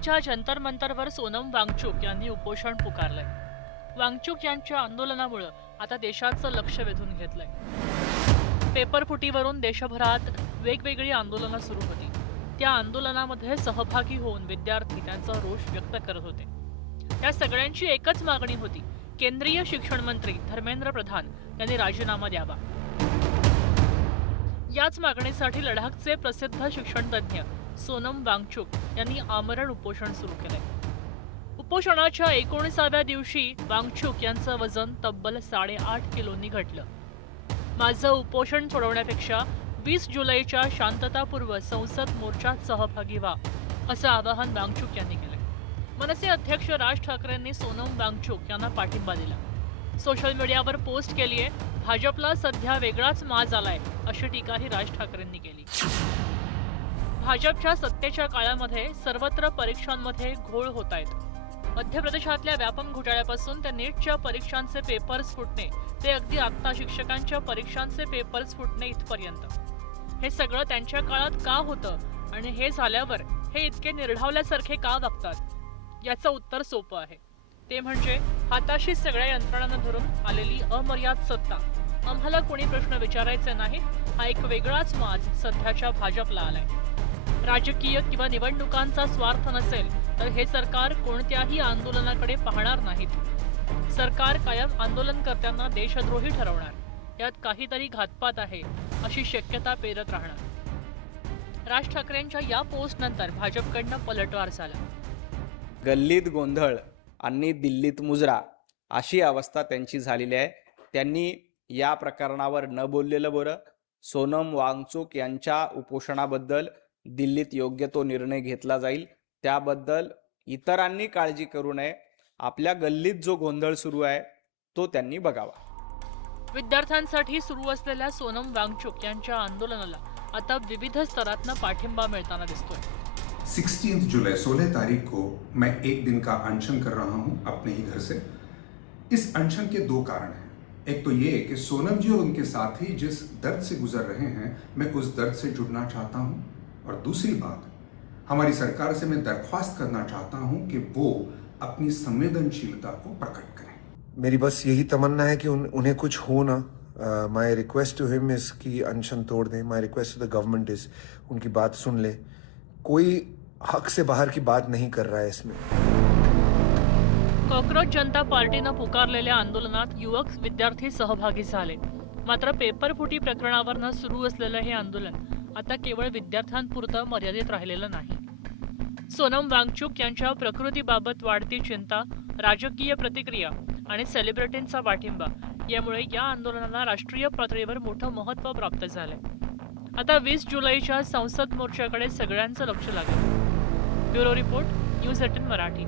दिल्लीच्या जंतर मंतरवर सोनम वांगचुक यांनी उपोषण पुकारलंय। वांगचुक यांच्या आंदोलनामुळे आता देशाचं लक्ष वेधून घेतलंय। पेपरफुटीवरून देशभरात वेगवेगळी आंदोलनं सुरू होती। त्या आंदोलनामध्ये सहभागी होऊन विद्यार्थी त्यांचा रोष व्यक्त करत होते। त्या सगळ्यांची एकच मागणी होती, केंद्रीय शिक्षण मंत्री धर्मेंद्र प्रधान यांनी राजीनामा द्यावा। याच मागणीसाठी लडाखचे प्रसिद्ध शिक्षणतज्ञ सोनम वांगचुक यांनी आमरण उपोषण सुरू केलंय। उपोषणाच्या 19व्या दिवशी वांगचुक यांचं वजन तब्बल 8.5 किलोनी घटलं। माझं उपोषण सोडवण्यापेक्षा 20 जुलैच्या शांततापूर्व संसद मोर्चात सहभागी व्हा, असं आवाहन वांगचुक यांनी केलंय। मनसे अध्यक्ष राज ठाकरेंनी सोनम वांगचुक यांना पाठिंबा दिला। सोशल मीडियावर पोस्ट केलीये, भाजपला सध्या वेगळाच माज आलाय, अशी टीकाही राज ठाकरेंनी केली। भाजपच्या सत्तेच्या काळामध्ये सर्वत्र परीक्षांमध्ये घोळ होत आहेत। मध्य प्रदेशातल्या व्यापम घोटाळ्यापासून ते नीटच्या परीक्षांचे पेपर्स फुटणे ते अगदी आता शिक्षकांच्या परीक्षांचे पेपर्स फुटणे इथपर्यंत हे सगळं त्यांच्या काळात का होतं आणि हे झाल्यावर हे इतके निर्ढावल्यासारखे का वागतात? याचं उत्तर सोपं आहे, ते म्हणजे हाताशी सगळ्या यंत्रणांना धरून आलेली अमर्याद सत्ता। आम्हाला कोणी प्रश्न विचारायचे नाहीत, हा एक वेगळाच माज सध्याच्या भाजपला आलाय। राजकीय किंवा निवडणुकांचा स्वार्थ नसेल तर हे सरकार कोणत्याही आंदोलनाकडे पाहणार नाहीत। सरकार कायम आंदोलनकर्त्यांना देशद्रोही ठरवणार, यात काहीतरी घातपात आहे अशी शक्यता पेरत राहणार। राज ठाकरेंच्या या पोस्ट नंतर भाजपकडनं पलटवार झाला। गल्लीत गोंधळ आणि दिल्लीत मुजरा अशी अवस्था त्यांची झालेली आहे। त्यांनी या प्रकरणावर न बोललेलं बरं। सोनम वांगचुक यांच्या उपोषणाबद्दल दिल्लीत योग्य तो निर्णय घेतला जाईल, त्याबद्दल इतरांनी काळजी करू नये। आपल्या गल्लीत जो गोंधळ सुरू आहे तो त्यांनी बघावा। विद्यार्थ्यांसाठी सुरू असलेल्या सोनम वांगचुक यांच्या आंदोलनाला आता विविध स्तरातनं पाठिंबा मिळताना दिसतोय। 16 जुलाई 16 तारीख को मैं एक दिन का अनशन कर रहा हूं अपने ही घर से। इस अनशन के दो कारण हैं। एक तो ये कि सोनम जी और उनके साथी जिस दर्द से गुजर रहे हैं, मैं उस दर्द से जुड़ना चाहता हूं। और दूसरी बात, हमारी सरकार से मैं दरख्वास्त करना चाहता हूं कि वो अपनी संवेदनशीलता को प्रकट करें। मेरी बस यही तमन्ना है कि उन्हें कुछ हो ना। माई रिक्वेस्ट टू हिम इज कि अनशन तोड़ दें। My request to the government is उनकी बात सुन ले। कोई हक से बाहर की बात नहीं कर रहा है इसमें। कॉकरोच जनता पार्टीनं पुकारलेल्या आंदोलनात युवक विद्यार्थी सहभागी झाले। मात्र पेपरफुटी प्रकरणावरनं सुरू असलेलं हे आंदोलन आता केवळ विद्यार्थ्यांपुरतं मर्यादित राहिलेलं नाही। सोनम वांगचुक यांच्या प्रकृतीबाबत वाढती चिंता, राजकीय प्रतिक्रिया आणि सेलिब्रिटींचा पाठिंबा यामुळे या आंदोलनाला राष्ट्रीय पातळीवर मोठं महत्त्व प्राप्त झालंय। आता 20 जुलैच्या संसद मोर्चाकडे सगळ्यांचं लक्ष लागेल। Bureau report, news 18 Marathi.